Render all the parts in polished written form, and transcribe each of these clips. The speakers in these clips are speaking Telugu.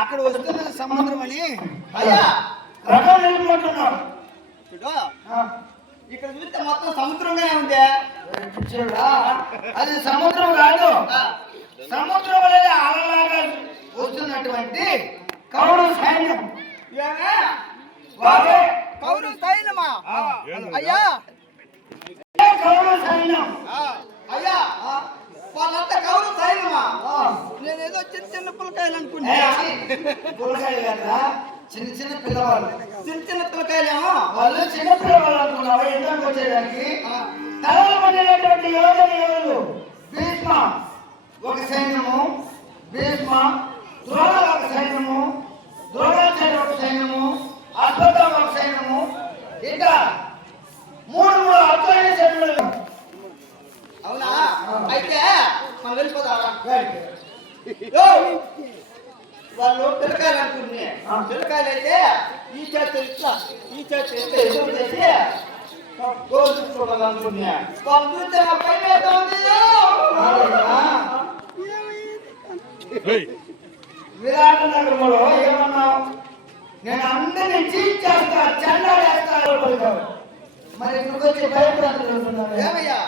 అక్కడ వస్తున్నది సముద్రం అని అయ్యా రకం నిలబడుతున్నావు. ఇక్కడ చూస్తే మొత్తం సముద్రంగానే ఉంది. అది సముద్రం కాదు, సముద్రం అనేది అలలాగా వస్తున్నటువంటి కౌరవ సైన్యం. కౌరవ సైన్యమా అయ్యా? కౌరవ సైన్యం అయ్యా, వాళ్ళంతా కౌరవ సైన్యమా? నేనేదో చిన్న చిన్న పుల్లకాయలు అనుకున్నా. పుల్లకాయలు కదా, చిన్న చిన్న పిల్లవాళ్ళు. చిన్న చిన్న పిల్లకాయలేమో వాళ్ళు చిన్న పిల్లవాళ్ళు అనుకున్నావా? ఎందుకు వచ్చేదానికి తలలు పడినటువంటి యోధులు భీష్మ ఒక సైన్యము, భీష్మ ద్రోణ ఒక సైన్యము, ద్రోణాచార్య ఒక సైన్యము, అశ్వత్థామ ఒక సైన్యము, ఇంకా మూడు అర్థమైన సైన్యులు. అవునా? అయితే మనం వెళ్ళిపోతారా? వాళ్ళు పిల్లకాయలు అనుకుంటున్నా. పిల్లకాయలు అయితే ఈ చేతి ఇట్లా, ఈ చేతి ఇట్లా ఎదురు చేసి చూడాలనుకున్నా. వాళ్ళు చూస్తే నా పైన విరాట నగరంలో ఏమన్నావు? నేను అందరినీ చీట్ చేస్తా, చండా వేస్తా. మరి ఇక్కడికి వచ్చి భయపడుతున్నా ఏమయ్యా?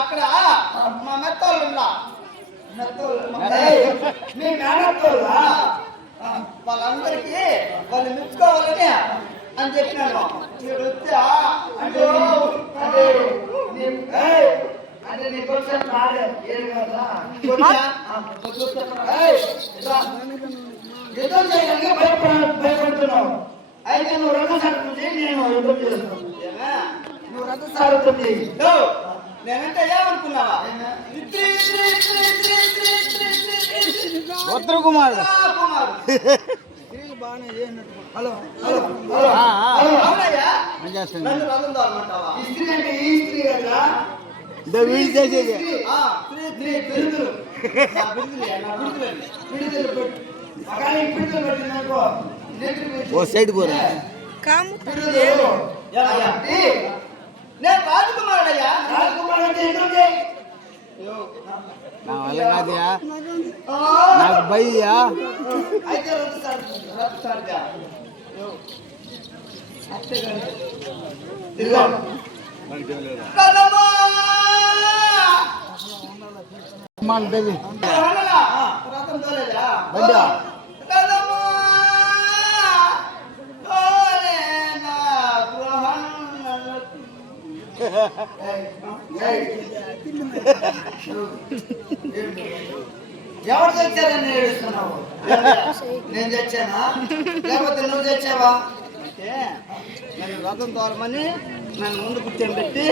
అక్కడ మా మెత్తోళ్ళు ఉన్నా, మీ మేనత్తోళ్ళ వాళ్ళందరికీ వాళ్ళు మెచ్చుకోవాలని అని చెప్పినాను. మీరు వస్తే అంటే నీ కొంచెం రాలేదు ఏం కదా, యుద్ధం చేయడానికి భయపడుతున్నావు. అయితే నువ్వు రథసారథం చేయి, నేను యుద్ధం చేస్తున్నాను. నువ్వు రథసారథం చేయి. నేనంటే ఏమనుకున్నావా? ఉత్తర కుమార్ హలో ఇస్త్రీ అంటే ఈ స్త్రీ కదా వీడి చేసేది. ఓ సైడ్ పోరా. నేను రాజకుమారుడయ్యా. రాజకుమారుడు అంటే ఎందుకు? నా వల్ల కాదయా, నాకు భయ్యా. అయితే ఎవరు తెచ్చారని ఏడుస్తున్నావు? నేను తెచ్చానా లేకపోతే నువ్వు తెచ్చావా? నేను రథం తోలమని నన్ను ముందు కూర్చొని పెట్టి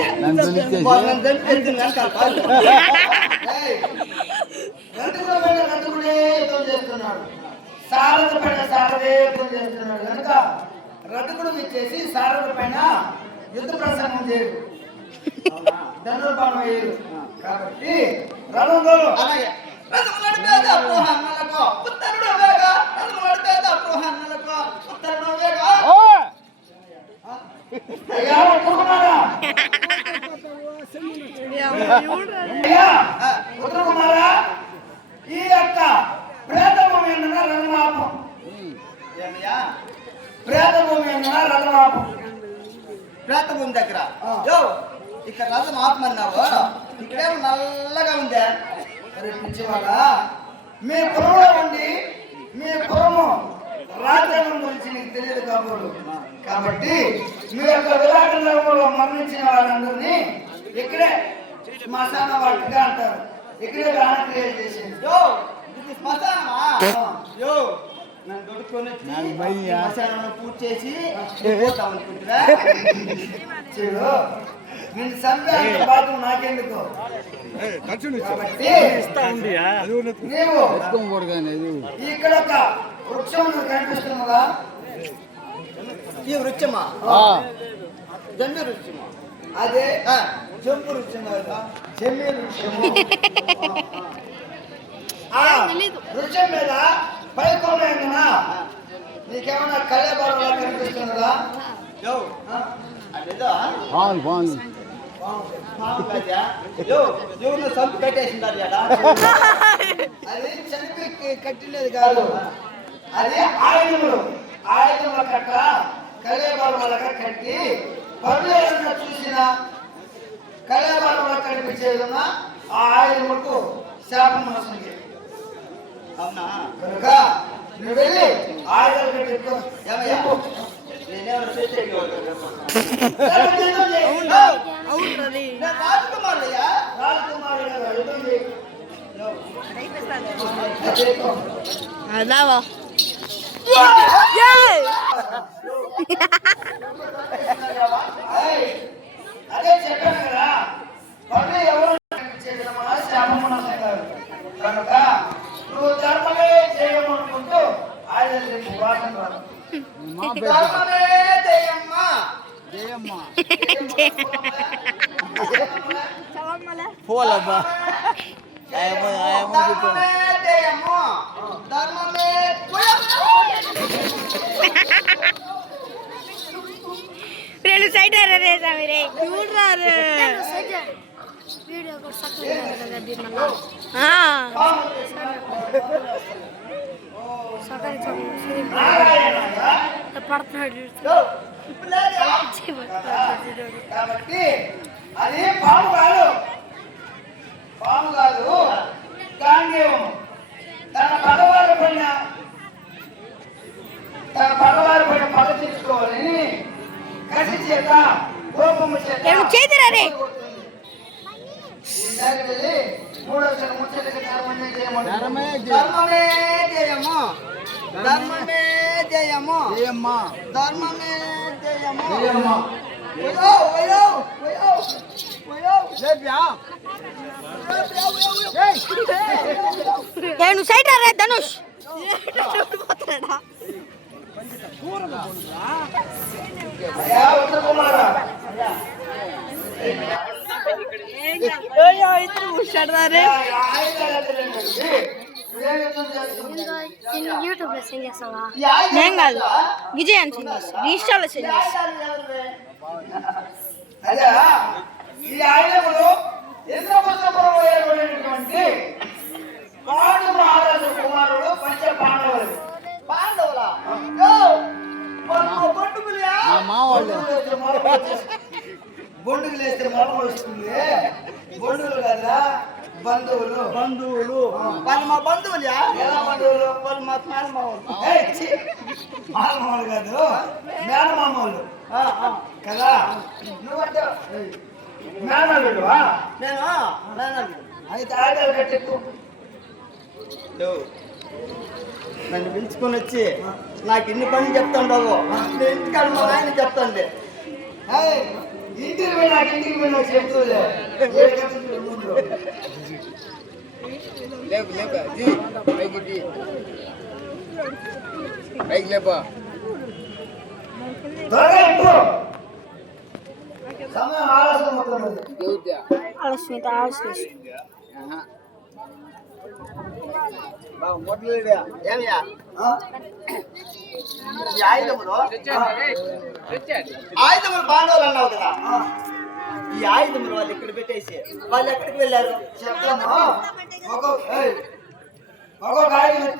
రథకుడే యుద్ధం చేస్తున్నాడు, సారథ పైన సారథే యుద్ధం చేస్తున్నాడు కనుక రథకుడు ఇచ్చేసి సారథ పైన యుద్ధ ప్రసంగం చేయడు, ధనుర్బాణం వేయడు. కాబట్టి రథంలో అలాగే ఉత్తరకుమారా, ఈ యొక్క ప్రేతభూమి అన్న రథమాపం, ప్రేతభూమి అన్న రథమాపం, ప్రేతభూమి దగ్గర ఇక్కడ రథం ఆపమన్నావు. ఇక్కడేమో నల్లగా ఉందే. పిచ్చివాడా, మీ పురంలో ఉండి మీ పురము రాజ్యాంగం గురించి నీకు తెలియదు కాబోలు. కాబట్టి మీ యొక్క విరాట నగరంలో మరణించిన వాళ్ళందరినీ ఇక్కడే శ్మశాన వాటిగా అంటారు. ఇక్కడే దాన క్రియలు చేసింది. నన్ను దొడుకొని శ్మశానంలో పూర్తి చేసి పోతాం అనుకుంటున్నా. చూడు వీళ్ళు సంతాన భాగం నాకెందుకు కాబట్టి నీవు ఇక్కడ ఒక వృక్షం కనిపిస్తున్నదా? ఈ వృక్షమా? జంబి వృక్షమా? అదే జంబు వృక్షం కదా, జమ్మి వృక్షము. వృక్షం మీద పైకొండ నీకేమన్నా కళ్యాణ కనిపిస్తున్నదా? సంపు కట్టేసింది. అది చనిపోయి కట్టినది కాదు, అది ఆయుధములు. ఆయుధముల కట్ట కళ్యాణగా కట్టి పనులు ఏదన్నా చూసిన కళ్యాణగా కనిపించేదన్నా ఆ ఆయుధములకు శాపం వస్తుంది. అవునా? కనుక నువ్వు వెళ్ళి ఆయుధాలు కట్టి అదే చెప్పాను కదా, పనులు ఎవరు శాపమున్నారు. కనుక నువ్వు ధర్మమే చేయమనుకుంటూ ఆయుధాలు వాసన రాదు. ధర్మమే జయమ్మా పోలబ్బా రెండు సైడ్ రేసా మీరే చూడరారు వీడియో కూడా పడుతున్నాడు. కాబట్టి అది పాము కాదు, పాము కాదు, గాంధీవం. తన పగవారి పైన పగ తీసుకోవాలని కసి చేత కోపము చేత మూడో ముచ్చటకి ధర్మమే జయము, ధర్మమే జయము, ధర్మమే జయము. నువ్వు సైడ్ రే ధనుష్. యూట్యూబ్ లో సెండ్ చేస్తావా? నేను కాదు, విజయ్ అని సెండ్ చేస్తా, ఇన్స్టాలో సెండ్ చేస్తా. అదే ఈ ఆయుధములు ఇంద్రపురమైనటువంటి పాండు మహారాజు కుమారుడు పంచ పాండవులు. పాండవులా? బొండుకు లేస్తే మొలం వస్తుంది. బొండులు కదా బంధువులు. బంధువులు వాళ్ళు మా బంధువులు. ఎలా బంధువులు? వాళ్ళు మా మేనమామలు. మామూలు కాదు, మేనమామూలు కదా. నువ్వంటే మేనల్లుడువా? నేను మేనల్లుడు. అయితే ఆయుధాలు కట్టెక్కు. నన్ను పిలుచుకొని వచ్చి నాకు ఇన్ని పనులు చెప్తాండావు. నేను ఇంటికాడ మా ఆయన చెప్తాండి. ఇంటికి పోయి నాకు ఇంటికి పోయి నాకు చెప్తూలే. సమయం ఆలస్యం అవుతున్నది. ఆలస్యం ఏమయ్యా ఆయుధములు పాండవులు అన్నావు కదా, ఈ ఆయుధములు వాళ్ళు ఇక్కడ పెట్టేసి వాళ్ళు ఎక్కడికి వెళ్ళారు చెప్తాను. ఒక్కొక్క ఆయుధం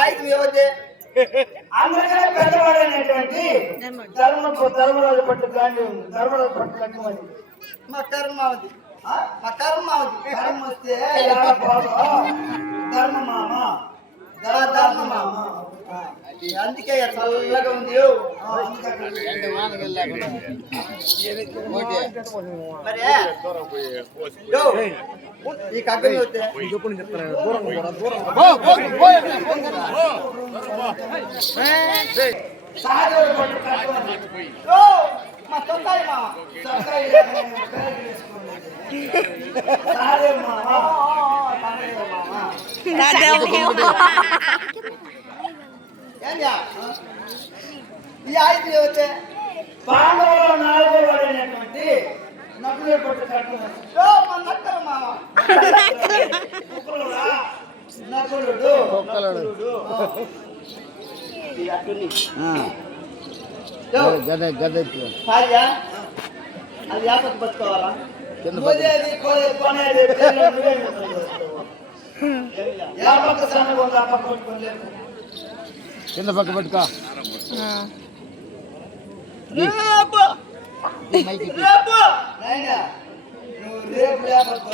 ఆయుధం ఏవద్దే? అందుకనే పెద్దవాడైనటువంటి ధర్మరాజు పట్టు గాంధీ ఉంది. ధర్మరాజు పట్టు కట్టుమని మా కర్మావతి, మా కర్మావతి ధర్మం వస్తే ధర్మ మామ, ధర్మ మామ అందుకే చల్లగా ఉంది. మరి యో, ఈ కగ్గని వస్తే సహదేవుడు పట్టు కట్టుకోండి. యో, మా తొందర మామ. సహదేవుడు మామ. ఏంటా ఈ ఆయుధం ఏవైతే పాండవులు 4వ వాడైనటువంటి నకులుడు పట్టు కట్టుకున్నాడు. యో, మా నక్కల మామ. కుక్కలుడా? నకులుడు. ఈ అట్టుని. భార్య అది యాపకు పట్టుకోవాలా? మోదేది కొనేది పేర్లు నువ్వే చెప్తావు. యా పక్క సన్నగా ఉంది, ఆ పక్క పట్టుకొని లేపు. కింద పక్క పెట్టుకో. రేపు రేపు నాయనా, నువ్వు రేపు లేపొద్దు.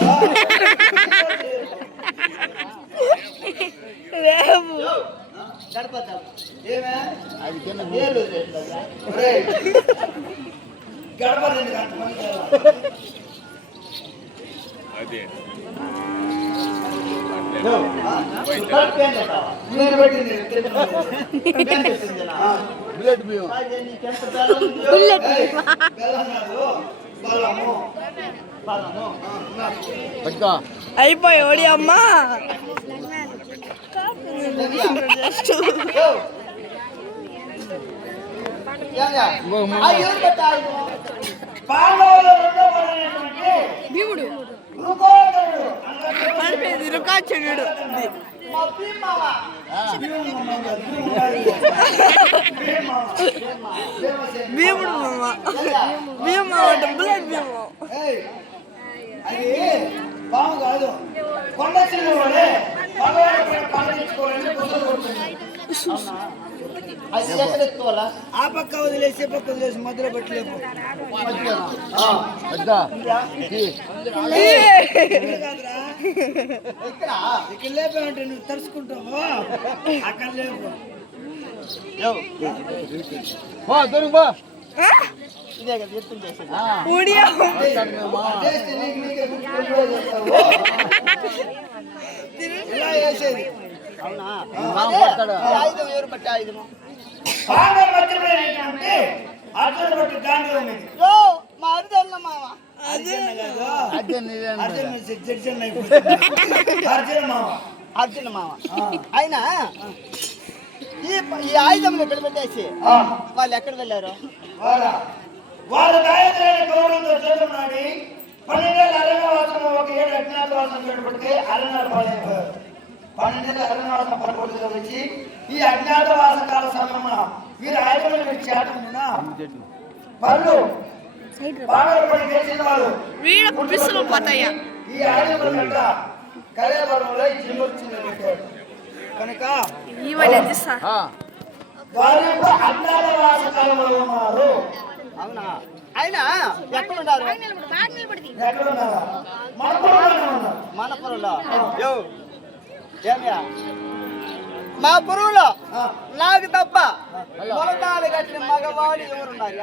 గడపద్దా ఏమే? అది కింద ఏలు రేట్లదా? ఒరేయ్, గడప 2 గంటల మంది నేను పెట్టింది బుల్లెట్ బియ్యం. బెల్లం కాదు, బెల్లము. పట్టుకో. అయిపోయి ఓడి అమ్మా పాండవులు 2వ వాడైనటువంటి భీముడు వృకోదరుడు పడిపోయింది రుకాచుడు భీముడు మామ భీమ బుల్లెట్ భీమ అది పాము కాదు, కొండ చిన్నవాడే భగవాన్ పండించుకోవాలని కుదురు కొడుతుంది. అది ఎక్కడ ఎత్తుకోవాలా? ఆ పక్క వదిలేసి పక్క వదిలేసి మధ్యలో పెట్టలేము. పట్టుకో. ఇక్కడ ఇక్కడ లేపావంటే నువ్వు తరుచుకుంటావు, అక్కడ లేవు. దొరికి పో. ఇదే కదా ఎత్తుని చేసేది. ఊడియా చేస్తే నీకు నీకే గుర్తుకుంటూ చేస్తావు. ఇలా చేసేది అవునా? పడతాడు. ఈ ఆయుధం ఎవరు బట్టి ఆయుధము? బాగా మధ్యమైనటువంటి అర్జునుడు బట్టి గాంధీ ఉన్నది. యో, మా అరుదన్న మామ. అర్జున కాదు, అదే నీదే అర్జున్ జడ్జన్ అయిపోతుంది. అర్జున మామ. అర్జున మామ. అయినా ఈ ఆయుధం ఇక్కడ పెట్టేసి వాళ్ళు ఎక్కడ వెళ్ళారు? వారు దారిద్ర్యాన్ని గౌరవంతో చదువున్నాడు. 12 ఏళ్ళ అరణ్యవాసం, 1 ఏడు అజ్ఞాతవాసం పెట్టుబడితే అరణ్యాలు పాలైపోయారు. 12 ఏళ్ళ అరణ్యవాసం పట్టుబడిగా వచ్చి ఈ అజ్ఞాతవాస కాల సమయమున వీరు ఆయుధములు మీరు చేతమున వాళ్ళు బాగా పడి గెలిచిన వాళ్ళు వీడ పిసులు పోతాయా ఈ ఆయుధముల కంట కళ్యాణంలో ఈ జిమ్మొచ్చింది పెట్టాడు కనుక ఇవన్నీ తీస్తా వారు ఇప్పుడు అజ్ఞాతవాస కాలంలో ఉన్నారు. అవునా? అయినా ఎక్కడ ఉన్నారు? ఎక్కడున్నారా? మనపురంలోనే ఉన్నారు. మన పొలంలో. యో, ఏమయ్యా, మా పొలంలో నాకు తప్ప మొలతాడు కట్టిన మగవాడు ఎవరున్నారు?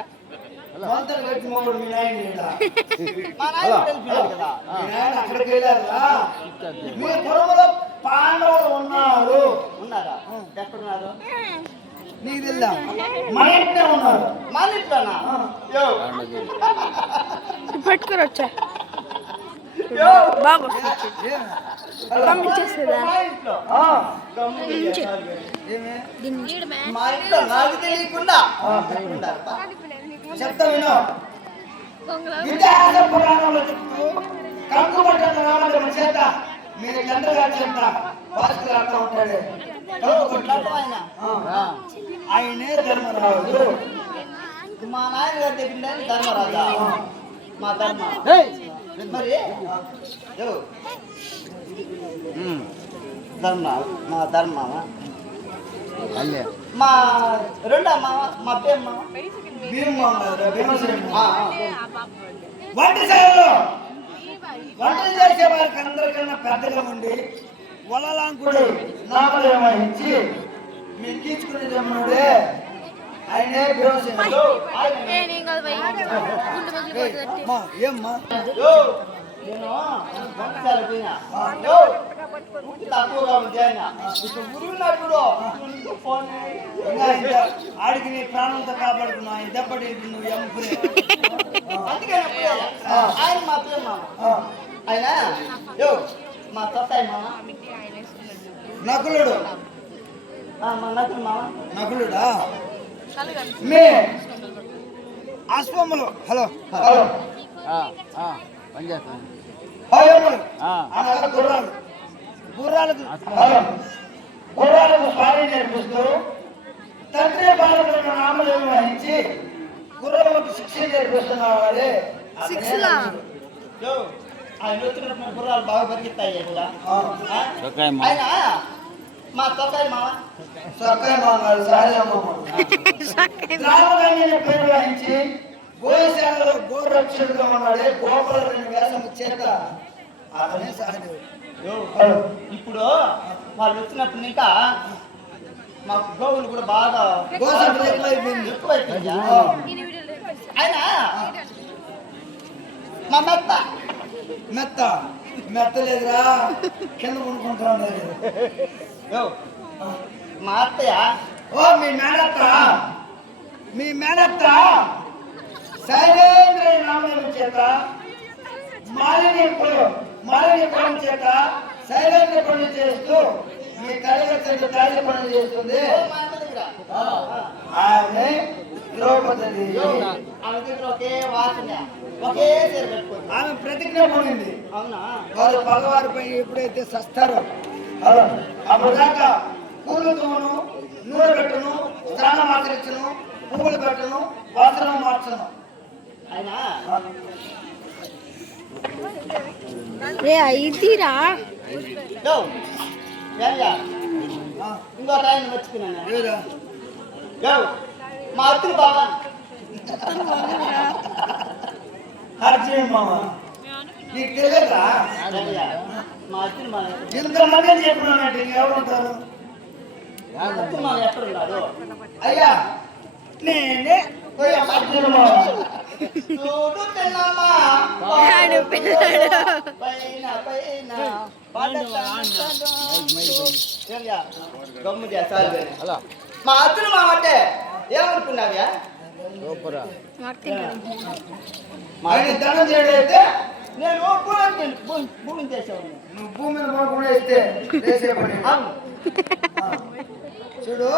వంతెన కట్టి మొగుడు మీ నాయన లేడా? మా నాయన తెలిపినాడు కదా. మీ నాయన అక్కడికి వెళ్ళారా? మీ పొలంలో పాండవులు ఉన్నారు. ఉన్నారా? ఎక్కడున్నారు? నీకు తెలుదా? మన ఇంటే ఉన్నారు. మన ఇంట్లోనా? యో, పట్టుకుని వచ్చా యో, బాగా పంపించేస్తుందా మా ఇంట్లో. ఆ, ఏమే? ఏమే? మా ఇంట్లో నాకు తెలియకుండా ఉన్నారా? చెప్తా విను. ఇతిహాస పురాణంలో చెప్తూ కంకుపట్టణ రామచంద్ర చేత మీరు చంద్రగా చేత వాసులు ఆడుతూ ఉంటాడు. కంకుపట్టణంలో. ఆయన ఆయనే ధర్మరాజు. మా నాయన గారి దగ్గర ధర్మరాజా? మా ధర్మ మరి యో, ధర్మ మా ధర్మ అల్లే మా రెండో మామ మా పేరు మామ భీమసేనుడు. వంటశాలలో వంటలు చేసే వారికి అందరికన్నా పెద్దగా ఉండి వలలాంకుడు నామలు వహించి మీరు గీచుకుని తెమ్మన్నాడే ఆయనే భీమసేనుడు. నేను కాదు భయ్ గుండు పగిలిపోతుంది అమ్మా, ఏమ్మా యో, నేను వంటశాల పోయినా. యో, ఉప్పు తక్కువగా ఉంది ఆయన. ఇప్పుడు ఉరుగున్నాడు చూడు. ఫోన్ ఇంకా ఇంకా ఆడికి నీ ప్రాణంతో కాపాడుకున్నా దెబ్బటి నువ్వు ఎమ్ముకునే అందుకే ఆయన మా పేరు మామ. ఆయన యో మా తొత్తాయి మామ. నకులుడు మా నచ్చిన మామ. నకులుడా మే అశ్వములు హలో హలో పని చేస్తాను హయములు అనగా గుర్రాలు గుర్రాలకు హలో గుర్రాలకు స్వారీ నేర్పిస్తూ తండ్రి బాలకులను నామలను వహించి గుర్రాలకు శిక్షణ నేర్పిస్తున్న వాళ్ళే శిక్షలా? యో ఆయన వచ్చినప్పుడు గుర్రాలు బాగా బతికిస్తాయి కూడా. చొక్కాయి మా. ఆయన మా తొత్తాయి మామ. సొక్కాయ మామగారు సారీ అమ్మమ్మ గ్రామగాన్ని పేరు వహించి గోశాలలో గోరక్షకుడుగా ఉన్నాడే గోపాలని వేషము చేత అతనే సహదేవుడు. యో, ఇప్పుడు వాళ్ళు వచ్చినప్పుడు ఇంకా మా గోవులు కూడా బాగా గోసంపలు ఎక్కువైపోయింది. ఎక్కువైపోయింది. ఆయన మా మెత్త మెత్త మెత్తలేదురా కింద కొనుక్కుంటా ఉన్నది. యో, మా అత్తయ్య ఓ మీ మేనత్త శైలేంద్ర నామం చేత మాలిని పనులు చేత శైలేంద్ర పనులు చేస్తూ మీ తల్లిదండ్రులు తల్లి పనులు చేస్తుంది మా అత్త దగ్గర ఆమె ద్రౌపది. ఆమె దగ్గర ఒకే వాసన ఒకే చీర కట్టుకుంది. ఆమె ప్రతిజ్ఞ పొందింది అవునా? వారు పగవారిపై ఎప్పుడైతే సస్తారో అప్పుడు దాకా పూలతోను నూనె పెట్టును స్నానం ఆచరించను పువ్వులు పెట్టను వస్త్రం మార్చను. ఆయన రే అయితీరా యో, ఏమయ్యా? ఇంకొక ఆయన మర్చిపోయినా. ఏరా యో, మా అత్తలు బాగా అర్జున్ మామ నీకు తెలియదా ఏమయ్యా? మా అత్తలు మా ఇంతమంది చెప్పినట్టు ఇంకెవరుంటారు? అత్తలు మా ఎక్కడున్నాడు? అయ్యా నేనే అర్జున్ మామ. చూడు తిన్నామా ఆడు పిల్లాడు. పైన పైన పడతాడు. ఏమయ్యా? గమ్ము చేస్తాడు. హలో మా అత్తలు మా అంటే ఏమనుకున్నావ్యా? సూపరా ఆయన ధనం చేయడైతే నేను భూమి చేసేవాడిని. నువ్వు భూమి మీద పడకుండా ఇస్తే చేసే పని. అవును. చూడు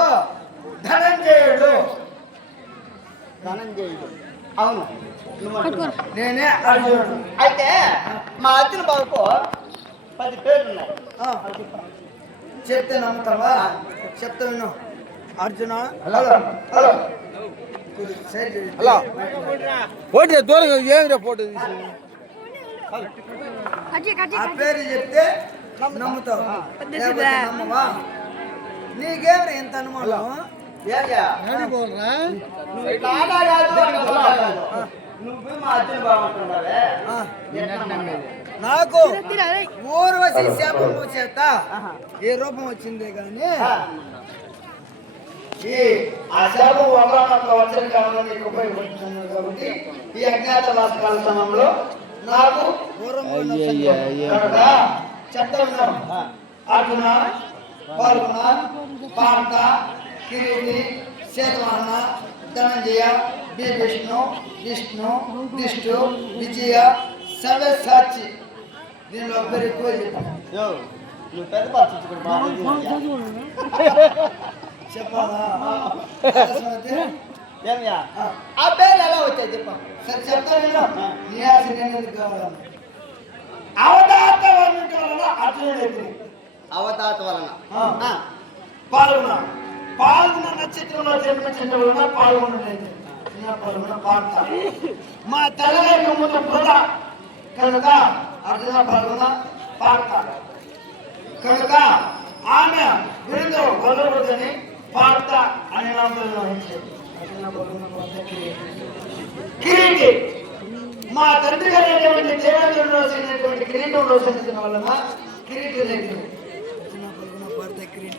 ధనంజయుడు ధనంజయుడు. అవును, నువ్వు అంటున్నావు. నేనే అర్జునుడు. అయితే మా అత్తలు బాబుకు 10 పేర్లు ఉన్నాయి. చెప్తే నమ్ముతావా? చెప్తా విను. అర్జున హలో హలో సైడ్ చేయి. హలో పోటీ దూరంగా ఏమిరా ఫోటో తీసి ఆ పేరు చెప్తే నమ్ముతావు లేకపోతే నమ్మవా? నీకేమి ఇంత అనుమానం? ఏమయ్యా? నడిపోరా నువ్వు నానా కాదు, అమ్మా కాదు. నువ్వు మా అత్తలు బాగుంటున్నావే. ఆ, ఎట్లా నమ్మేది? నాకు ఊర్వశి శాపము చేత ఏ రూపం వచ్చిందే గాని ఈ ఆ శాపం ఒకనొక వచ్చిన కాలంలో నీకు ఉపయోగపడుతుంది కాబట్టి ఈ అజ్ఞాతవాస కాల సమయంలో నాకు చెప్తా అర్జున పాల్గొన పార్థ కిరీటి శేతవాహన ధనంజయ విష్ణు విష్ణు విజయ సవ్యసాచి దీనిలో పేరు ఎక్కువ చెప్పాను. యో, నువ్వు పెద్ద పాలు చూసుకుని బాగుంది. చెప్పాలా? ఏమయ్యా? ఆ పేర్లు ఎలా వచ్చాయి చెప్ప. సరే చెప్తాను. నీ ఆశ నేను ఎందుకు కావాలని అవతాత వర్ణించ వలన అర్జునుడు ఎదురు అవతాత వలన పాల్గొన నక్షత్రంలో జన్మించిన వలన పాల్గొనలేదు. పాల్గొన మా తల్లిదండ్రుల ముందు బుధ కనుక అర్జున పాల్గొన పార్త కనుక ఆమె విరుద్ధ వదలవద్దని పార్త అనే నామంలో వహించేది. కిరీటి మా తండ్రి గారైనటువంటి దేవేంద్రుడు రాసినటువంటి కిరీటం రోషించడం వలన కిరీటి లేదు. పార్త కిరీటి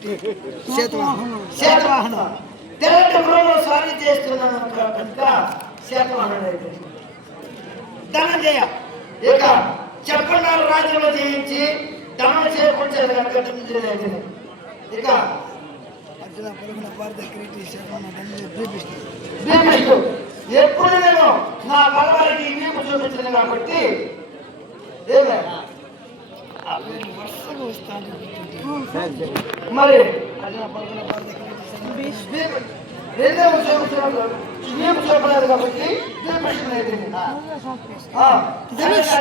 శాతవాహనం తెల్లటి గుర్రంలో స్వారీ చేస్తున్నాను కనుక శాతవాహనుడు అయితే ధనంజయ ఇక చెప్పన్నారు రాజ్యంలో జయించి ధనం చేకూర్చారు కనుక ధనంజయుడు. ఇక భీమిష్ఠుడు ఎప్పుడు నేను నా బలవారికి వీపు చూపించాను కాబట్టి మరి రెండవ చూపించినప్పుడు వీపు చూపలేదు కాబట్టి ధనుష్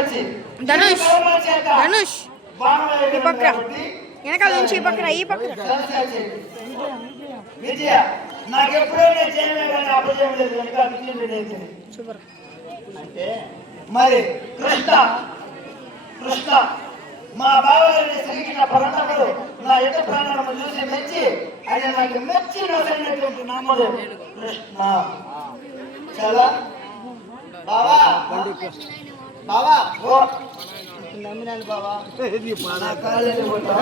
ధనుష్ ఈ పక్క వెనకాల నుంచి ఈ పక్కన ఈ పక్కన విజయ నాకెప్పుడైనా చేయమే కానీ అపజయం లేదు కనుక విజయం సూపర్. అంటే మరి కృష్ణ కృష్ణ మా బావగారిని శ్రీకృష్ణ పరంపరలు నా యొక్క ప్రాణాలను చూసి మెచ్చి ఆయన నాకు మెచ్చి నచ్చినటువంటి నామడు కృష్ణ. చాలా బావా బావా ఓ నమ్మినాను బావా. నా కాలేజీ పోతా.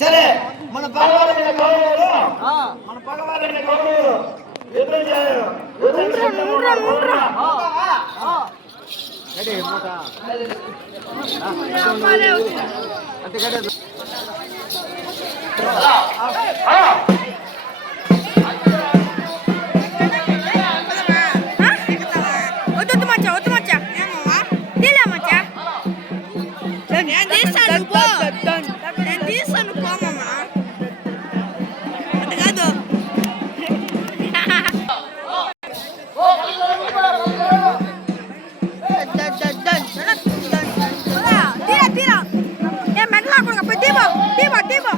సరే మన పగవారైన గౌరవులు మన పగవారైన గౌరవులు యుద్ధం చేయరు వద్దు మచ్చా వద్దు మచ్చా తీలే మచ్చా నేను తీస్తాను పో నేను తీస్తాను పోమమ్మా అది కాదు తీరా తీరా ఏ మెడలా కూడా పోయి తీబో తీబో తీబో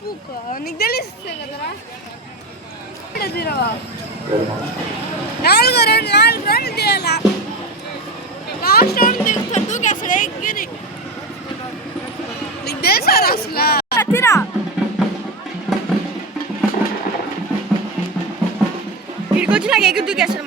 పూక నీకు తెలిస్తే కదరా ఇక్కడ తీరవా 4 రౌండ్లు తీయాలా లాస్ట్ రౌండ్ దిగుతాడు దూకేస్తాడు ఎక్కిరి నీకు తెలుసారా అసలు తీరా ఇక్కడికి వచ్చి నాకు ఎగ్గు దూకేస్తాడు